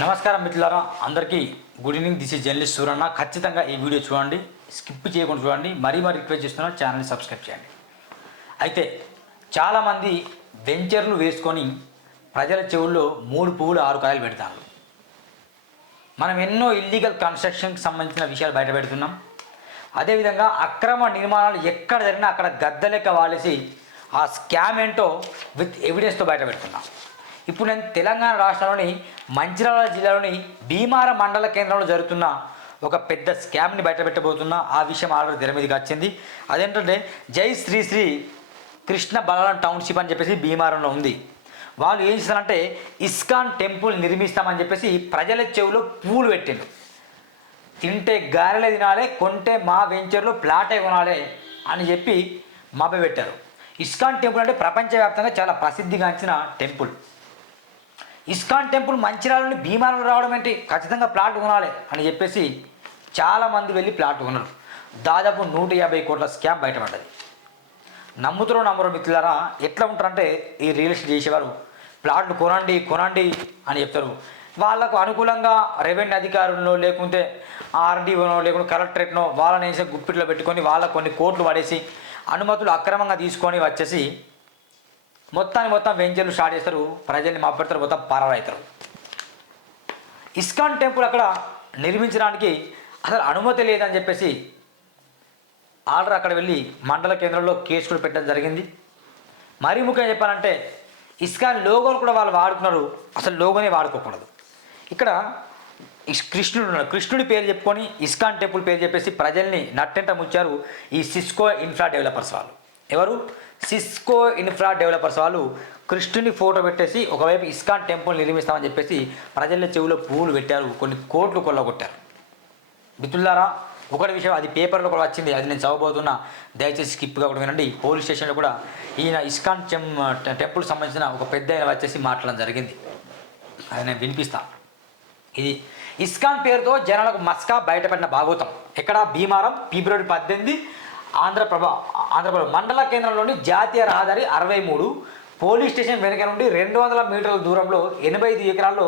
నమస్కారం మిత్రులారా అందరికీ good evening. This is journalist Suranna. ఖచ్చితంగా ఈ వీడియో చూడండి స్కిప్ చేయకుండా చూడండి మరీ మరీ రిక్వెస్ట్ చేస్తున్నా ఛానల్ని సబ్స్క్రైబ్ చేయండి. అయితే చాలామంది వెంచర్లు వేసుకొని ప్రజల చెవుల్లో మూడు పువ్వులు ఆరు కాయలు పెడతారు. మనం ఎన్నో ఇల్లీగల్ కన్స్ట్రక్షన్కి సంబంధించిన విషయాలు బయట పెడుతున్నాం. అదేవిధంగా అక్రమ నిర్మాణాలు ఎక్కడ జరిగినా అక్కడ గద్దలెక్క వాడేసి ఆ స్కామ్ ఏంటో విత్ ఎవిడెన్స్తో బయట పెడుతున్నాం. ఇప్పుడు నేను తెలంగాణ రాష్ట్రంలోని మంచిర్యాల జిల్లాలోని భీమార మండల కేంద్రంలో జరుగుతున్న ఒక పెద్ద స్కామ్ని బయటపెట్టబోతున్నా ఆ విషయం ఆల్రెడీ తెర మీదకి వచ్చింది. అదేంటంటే జై శ్రీ శ్రీ కృష్ణ బలరాం టౌన్షిప్ అని చెప్పేసి భీమారంలో ఉంది. వాళ్ళు ఏం చేస్తారంటే ఇస్కాన్ టెంపుల్ నిర్మిస్తామని చెప్పేసి ప్రజల చెవిలో పూలు పెట్టిండు తింటే గారెలే తినాలే కొంటే మా వెంచర్లో ప్లాటే కొనాలే అని చెప్పి మభ పెట్టారు. ఇస్కాన్ టెంపుల్ అంటే ప్రపంచవ్యాప్తంగా చాలా ప్రసిద్ధిగాంచిన టెంపుల్. ఇస్కాన్ టెంపుల్ మంచిర్యాలని భీమాలలో రావడం ఏంటి? ఖచ్చితంగా ప్లాట్ కొనాలి అని చెప్పేసి చాలామంది వెళ్ళి ప్లాట్ కొన్నారు. దాదాపు నూట యాభై కోట్ల స్కామ్ బయటపడ్డది. నమ్ముతురో నమ్మరు మిత్రులారా ఎట్లా ఉంటారంటే ఈ రియల్ ఎస్టేట్ చేసేవారు ప్లాట్లు కొనండి కొనండి అని చెప్తారు. వాళ్ళకు అనుకూలంగా రెవెన్యూ అధికారులను లేకుంటే ఆర్డీఓనో లేకుంటే కలెక్టరేట్నో వాళ్ళని వేసే గుప్పిట్లో పెట్టుకొని వాళ్ళ కొన్ని కోట్లు పడేసి అనుమతులు అక్రమంగా తీసుకొని వచ్చేసి మొత్తాన్ని మొత్తం వెంచర్లు స్టార్ట్ చేస్తారు. ప్రజల్ని మాపెడతారు మొత్తం పరారవుతారు ఇస్కాన్ టెంపుల్ అక్కడ నిర్మించడానికి అసలు అనుమతి లేదని చెప్పేసి ఆర్డర్ అక్కడ వెళ్ళి మండల కేంద్రంలో కేసు కూడా పెట్టడం జరిగింది. మరీ ముఖ్యంగా చెప్పాలంటే ఇస్కాన్ లోగోలు కూడా వాళ్ళు వాడుకున్నారు. అసలు లోగోనే వాడుకోకూడదు. ఇక్కడ కృష్ణుడు ఉన్నాడు. కృష్ణుడి పేరు చెప్పుకొని ఇస్కాన్ టెంపుల్ పేరు చెప్పేసి ప్రజల్ని నట్టెంట ముచ్చారు ఈ సిస్కో ఇన్ఫ్రా డెవలపర్స్ వాళ్ళు. ఎవరు? సిస్కో ఇన్ఫ్రా డెవలపర్స్ వాళ్ళు కృష్ణుని ఫోటో పెట్టేసి ఒకవైపు ఇస్కాన్ టెంపుల్ నిర్మిస్తామని చెప్పేసి ప్రజల చెవిలో పువ్వులు పెట్టారు కొన్ని కోట్లు కొల్లగొట్టారు. మిత్రులారా ఒకటి విషయం అది పేపర్లో కూడా వచ్చింది అది నేను చదవబోతున్నా. దయచేసి స్కిప్గా కూడా వినండి. పోలీస్ స్టేషన్లో కూడా ఈయన ఇస్కాన్ టెం టెంపుల్ సంబంధించిన ఒక పెద్ద ఆయన వచ్చేసి మాట్లాడడం జరిగింది. అది నేను వినిపిస్తా. ఇది ఇస్కాన్ పేరుతో జనాలకు మస్కా బయటపడిన భాగవతం ఎక్కడ? భీమారం ఫిబ్రవరి పద్దెనిమిది ఆంధ్రప్రభ ఆంధ్రప్రభ మండల కేంద్రంలోని జాతీయ రహదారి అరవై మూడు పోలీస్ స్టేషన్ వెనుక నుండి రెండు వందల మీటర్ల దూరంలో ఎనభై ఐదు ఎకరాల్లో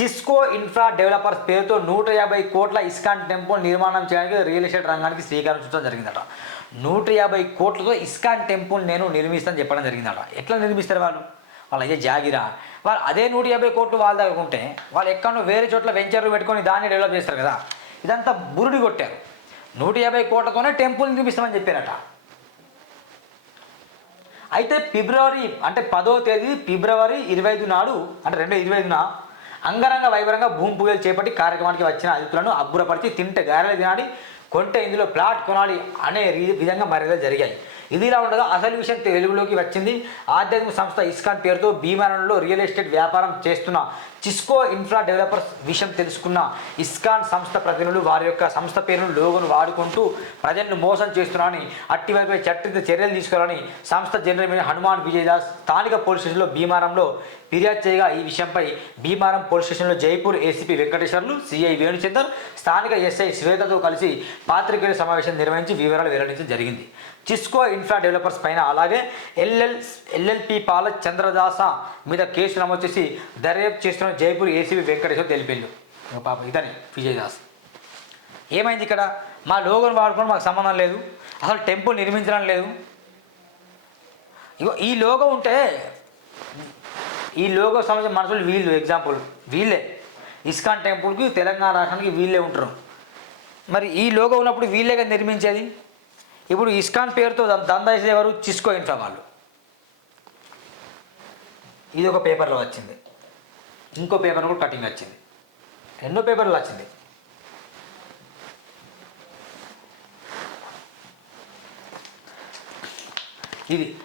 చిస్కో ఇన్ఫ్రా డెవలపర్స్ పేరుతో నూట యాభై కోట్ల ఇస్కాన్ టెంపుల్ నిర్మాణం చేయడానికి రియల్ ఎస్టేట్ రంగానికి శ్రీకారం చుట్టడం జరిగిందట. నూట యాభై కోట్లతో ఇస్కాన్ టెంపుల్ నేను నిర్మిస్తాను చెప్పడం జరిగిందట. ఎట్లా నిర్మిస్తారు వాళ్ళు? వాళ్ళు అయ్యే జాగిరా. వాళ్ళు అదే నూట యాభై కోట్లు వాళ్ళ దగ్గర ఉంటే వాళ్ళు ఎక్కడో వేరే చోట్ల వెంచర్లు పెట్టుకొని దాన్ని డెవలప్ చేస్తారు కదా. ఇదంతా బురుడి కొట్టారు. నూట యాభై కోట్లతోనే టెంపుల్ నిర్మిస్తామని చెప్పారట. అయితే ఫిబ్రవరి అంటే పదో తేదీ ఫిబ్రవరి ఇరవై ఐదు నాడు అంటే రెండు ఇరవై ఐదున అంగరంగ వైభవంగా భూమి పూజలు చేపట్టి కార్యక్రమానికి వచ్చిన అతిథులను అబ్బురపరిచి తింటే గారెలు తినాలి కొంటే ఇందులో ప్లాట్ కొనాలి అనే విధంగా మర్యాదలు జరిగాయి. ఇదిలా ఉండగా అసలు విషయం తెలుగులోకి వచ్చింది. ఆధ్యాత్మిక సంస్థ ఇస్కాన్ పేరుతో భీమానంలో రియల్ ఎస్టేట్ వ్యాపారం చేస్తున్న చిస్కో ఇన్ఫ్రా డెవలపర్స్ విషయం తెలుసుకున్న ఇస్కాన్ సంస్థ ప్రతినిధులు వారి యొక్క సంస్థ పేరును లోగోను వాడుకుంటూ ప్రజలను మోసం చేస్తున్నారని అట్టివైపై చట్టిత చర్యలు తీసుకోవాలని సంస్థ జనరల్ మేనేజర్ హనుమాన్ విజయదాస్ స్థానిక పోలీస్ స్టేషన్లో భీమారంలో ఫిర్యాదు చేయగా ఈ విషయంపై భీమారం పోలీస్ స్టేషన్లో జైపూర్ ఏసీపీ వెంకటేశ్వర్లు సిఐ వేణుచందర్ స్థానిక ఎస్ఐ శ్వేతతో కలిసి పాత్రికేయుల సమావేశం నిర్వహించి వివరాలు వెల్లడించడం జరిగింది. చిస్కో ఇన్ఫ్రా డెవలపర్స్ పైన అలాగే ఎల్ఎల్ ఎల్ఎల్పి పాల చంద్రదాస మీద కేసు నమోదు చేసి దర్యాప్తు చేస్తున్న జైపూర్ ఏసీబీ వెంకటేశ్వర తెలిపిండు. పాప ఇదని విజయదాస్. ఏమైంది ఇక్కడ? మా లోగోని వాడుకోవడం మాకు సంబంధం లేదు. అసలు టెంపుల్ నిర్మించడం లేదు. ఇగో ఈ లోగో ఉంటే ఈ లోగో సంబంధించిన మనుషులు వీళ్ళు ఎగ్జాంపుల్. వీళ్ళే. ఇస్కాన్ టెంపుల్కి తెలంగాణ రాష్ట్రానికి వీళ్ళే ఉంటారు. మరి ఈ లోగో ఉన్నప్పుడు వీళ్ళేగా నిర్మించేది? ఇప్పుడు ఇస్కాన్ పేరుతో ద- దందా చేసేది ఎవరు? చిస్కో ఇన్ఫ్రా వాళ్ళు. ఇది ఒక పేపర్లో వచ్చింది. ఇంకో పేపర్ కూడా కటింగ్ వచ్చింది. రెండో పేపర్లు వచ్చింది. ఇది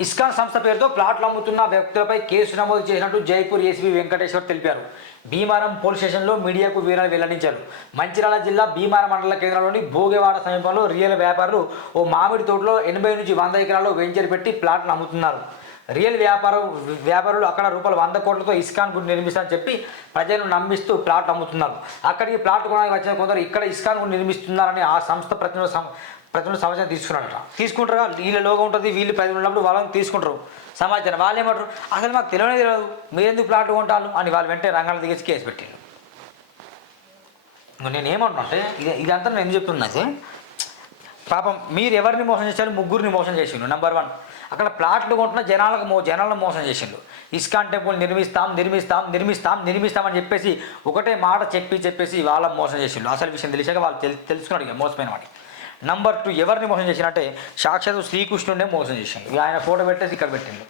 ఇస్కాన్ సంస్థ పేరుతో ప్లాట్లు అమ్ముతున్న వ్యక్తులపై కేసు నమోదు చేసినట్టు జైపూర్ ఏసీబీ వెంకటేశ్వర్ తెలిపారు. భీమారం పోలీస్ స్టేషన్లో మీడియాకు వివరాలు వెల్లడించారు. మంచిర్యాల జిల్లా భీమారం మండల కేంద్రంలోని భోగేవాడ సమీపంలో రియల్ వ్యాపారులు ఓ మామిడి తోటలో ఎనభై నుంచి వంద ఎకరాల్లో వెంచర్ పెట్టి ప్లాట్లు అమ్ముతున్నారు రియల్ వ్యాపారం వ్యాపారులు అక్కడ రూపాయలు వంద కోట్లతో ఇస్కాన్ గుడి నిర్మిస్తారని చెప్పి ప్రజలను నమ్మిస్తూ ప్లాట్ అమ్ముతున్నారు అక్కడికి ప్లాట్ కొనడానికి వచ్చిన కొందరు ఇక్కడ ఇస్కాన్ గుడి నిర్మిస్తున్నారని ఆ సంస్థ ప్రతినిధుల సం- ప్రతి సమాచారం తీసుకున్నారట తీసుకుంటారు వీళ్ళలోగా ఉంటుంది వీళ్ళు ప్రజలు ఉన్నప్పుడు వాళ్ళని తీసుకుంటారు. సమాచారం వాళ్ళు ఏమంటారు అసలు మాకు తెలియనే తెలియదు. మీరు ఎందుకు ప్లాట్ కొంటారు? అని వాళ్ళు వెంటనే రంగాలు దిగేసి కేసు పెట్టారు నేను ఏమంటున్నా అంటే ఇది ఇదంతా నేను ఎందుకు చెప్తున్నా పాపం మీరు ఎవరిని మోసం చేశారు? ముగ్గురిని మోసం చేసిండు నెంబర్ వన్ అక్కడ ప్లాట్లు కొంటున్న జనాలకు మో జనాలను మోసం చేసిండు ఇస్కాన్ టెంపుల్ నిర్మిస్తాం నిర్మిస్తాం నిర్మిస్తాం నిర్మిస్తామని చెప్పేసి ఒకటే మాట చెప్పి చెప్పేసి వాళ్ళ మోసం చేసిండు అసలు విషయం తెలిసాక వాళ్ళు తెలు తెలుసుకున్నాడు మోసపోయిన వాటి నంబర్ టూ ఎవరిని మోసం చేసినట్టే సాక్షాత్ శ్రీకృష్ణుడే మోసం చేసిండు. ఇక ఆయన ఫోటో పెట్టేసి ఇక్కడ పెట్టిండు.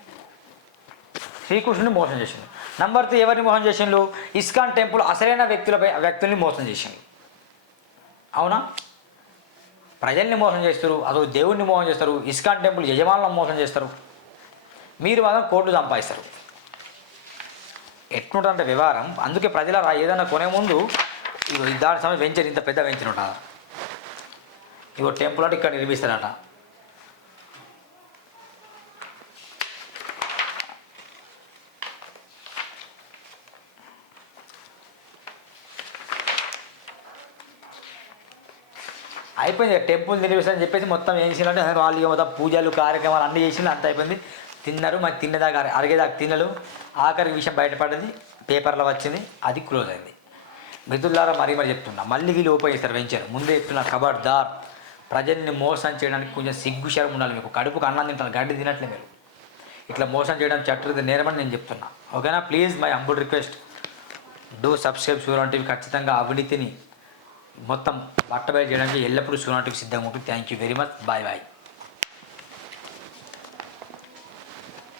శ్రీకృష్ణుని మోసం చేసిండు. నంబర్ త్రీ ఎవరిని మోసం చేసిండు? ఇస్కాన్ టెంపుల్ అసలైన వ్యక్తులపై వ్యక్తుల్ని మోసం చేసిండు. అవునా? ప్రజల్ని మోసం చేస్తారు అదో దేవుణ్ణి మోసం చేస్తారు ఇస్కాన్ టెంపుల్ యజమానులను మోసం చేస్తారు. మీరు మాత్రం కోట్లు సంపాదిస్తారు. ఎట్లుంటుందంటే వ్యవహారం అందుకే ప్రజల ఏదైనా కొనే ముందు దాని సమయం వెంచర్ ఇంత పెద్ద వెంచర్ ఉంటుంది ఇగో టెంపుల్ అంటే ఇక్కడ నిర్మిస్తారట. అయిపోయింది టెంపుల్ నిర్మిస్తారని చెప్పేసి మొత్తం ఏం చేసినట్టే వాళ్ళు మొత్తం పూజలు కార్యక్రమాలు అన్నీ చేసిండు అంత అయిపోయింది. తిన్నారు మరి తినేదాకా అరిగేదాకా తినలు. ఆఖరి విషయం బయటపడింది పేపర్లో వచ్చింది అది క్లోజ్ అయింది. మిత్రులారా మరీ మరి చెప్తున్నా మళ్ళీ వీళ్ళు ఓపెన్ చేస్తారు వెంచర్ ముందే చెప్తున్నా ఖబర్దార్ ప్రజల్ని మోసం చేయడానికి కొంచెం సిగ్గు శరం ఉండాలి మీకు. కడుపుకు అన్నం తింటారు గడ్డి తినట్లే మీరు. ఇట్లా మోసం చేయడం చట్టరీతి నేరమని నేను చెప్తున్నా. ఓకేనా? Please my humble request. Do subscribe Suryam TV ఖచ్చితంగా అవినీతిని మొత్తం బట్టబయలు చేయడానికి ఎల్లప్పుడూ సూర్యం టీవీ సిద్ధంగా ఉంటుంది. Thank you very much. Bye bye.